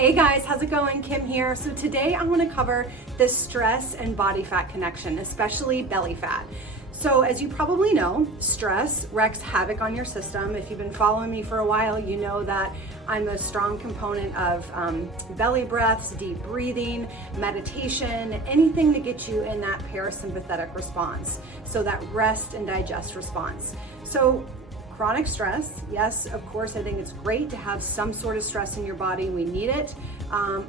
Hey guys, how's it going? Kim here. So today I want to cover the stress and body fat connection, especially belly fat. So as you probably know, stress wreaks havoc on your system. If you've been following me for a while, you know that I'm a strong component of belly breaths, deep breathing, meditation, anything to get you in that parasympathetic response. So that rest and digest response. So chronic stress, yes, of course, I think it's great to have some sort of stress in your body. We need it,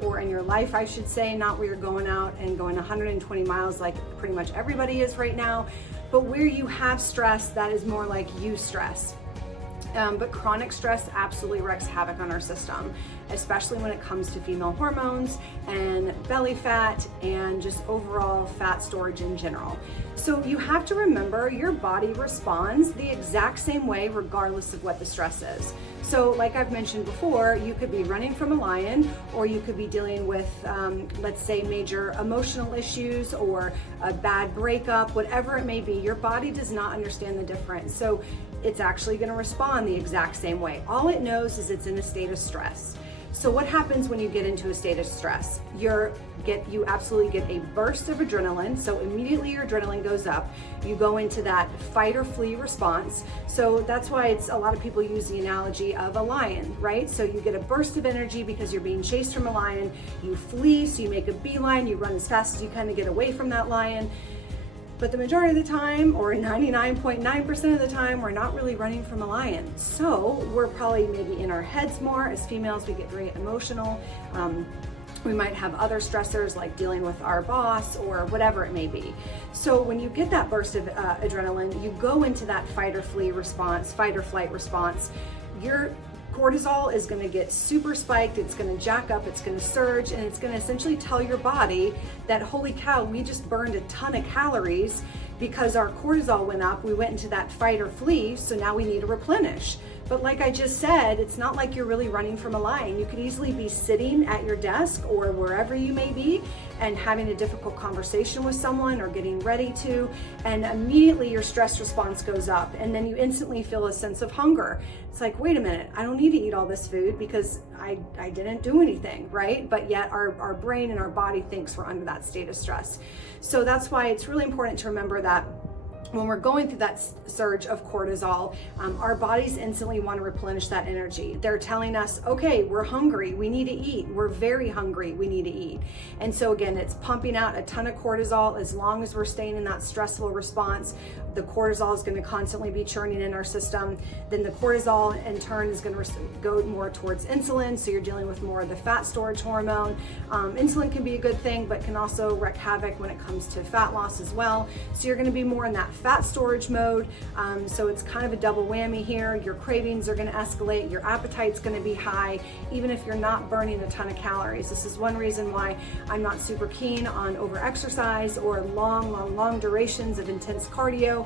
or in your life, I should say, not where you're going out and going 120 miles like pretty much everybody is right now, but where you have stress that is more like eustress. But chronic stress absolutely wreaks havoc on our system, especially when it comes to female hormones and belly fat and just overall fat storage in general. So you have to remember your body responds the exact same way regardless of what the stress is. So like I've mentioned before, you could be running from a lion, or you could be dealing with, let's say, major emotional issues or a bad breakup, whatever it may be. Your body does not understand the difference. So it's actually going to respond the exact same way. All it knows is it's in a state of stress. So what happens when you get into a state of stress? You absolutely get a burst of adrenaline. So immediately your adrenaline goes up. You go into that fight or flee response. So that's why a lot of people use the analogy of a lion, right? So you get a burst of energy because you're being chased from a lion. You flee, so you make a beeline. You run as fast as you can to get away from that lion. But the majority of the time, or 99.9% of the time, we're not really running from a lion. So we're probably maybe in our heads more. As females, we get very emotional. We might have other stressors like dealing with our boss or whatever it may be. So when you get that burst of adrenaline, you go into that fight or flee response, fight or flight response. Your cortisol is going to get super spiked, it's going to jack up, it's going to surge, and it's going to essentially tell your body that, holy cow, we just burned a ton of calories because our cortisol went up, we went into that fight or flee, so now we need to replenish. But like I just said, it's not like you're really running from a lion. You could easily be sitting at your desk or wherever you may be and having a difficult conversation with someone or getting ready to, and immediately your stress response goes up, and then you instantly feel a sense of hunger. It's like, wait a minute, I don't need to eat all this food because I didn't do anything, right? But yet our brain and our body thinks we're under that state of stress. So that's why it's really important to remember that when we're going through that surge of cortisol, our bodies instantly want to replenish that energy. They're telling us, okay, we're hungry, we need to eat. We're very hungry, we need to eat. And so again, it's pumping out a ton of cortisol. As long as we're staying in that stressful response, the cortisol is going to constantly be churning in our system. Then the cortisol in turn is going to go more towards insulin. So you're dealing with more of the fat storage hormone. Insulin can be a good thing, but can also wreak havoc when it comes to fat loss as well. So you're going to be more in that fat storage mode. So it's kind of a double whammy here. Your cravings are going to escalate. Your appetite's going to be high, even if you're not burning a ton of calories. This is one reason why I'm not super keen on over exercise or long durations of intense cardio.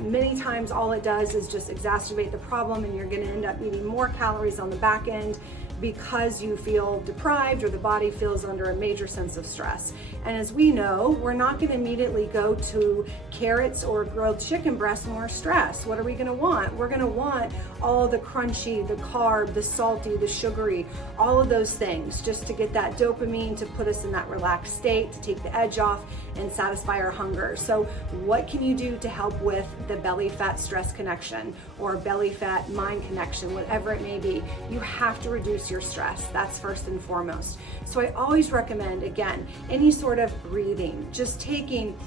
Many times all it does is just exacerbate the problem, and you're going to end up eating more calories on the back end because you feel deprived or the body feels under a major sense of stress. And as we know, we're not going to immediately go to carrots or grilled chicken breasts when we're stressed. What are we going to want? We're going to want all the crunchy, the carb, the salty, the sugary, all of those things, just to get that dopamine, to put us in that relaxed state, to take the edge off and satisfy our hunger. So what can you do to help with the belly fat stress connection or belly fat mind connection, whatever it may be? You have to reduce your stress. That's first and foremost. So I always recommend, again, any sort of breathing, just taking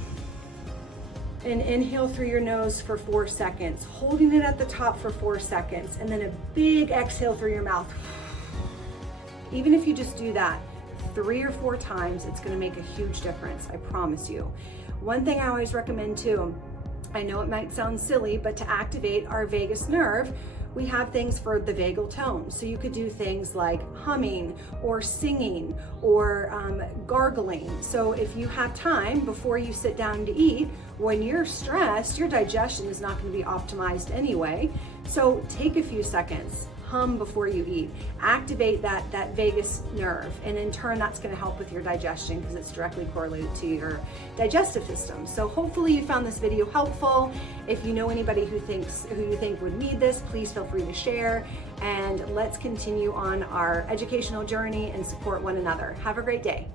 an inhale through your nose for 4 seconds, holding it at the top for 4 seconds, and then a big exhale through your mouth. Even if you just do that 3 or 4 times, it's going to make a huge difference. I promise you. One thing I always recommend too, I know it might sound silly, but to activate our vagus nerve, we have things for the vagal tone. So you could do things like humming or singing or gargling. So if you have time before you sit down to eat, when you're stressed, your digestion is not going to be optimized anyway. So take a few seconds, hum before you eat. Activate that vagus nerve, and in turn that's going to help with your digestion because it's directly correlated to your digestive system. So hopefully you found this video helpful. If you know anybody who you think would need this, please feel free to share, and let's continue on our educational journey and support one another. Have a great day.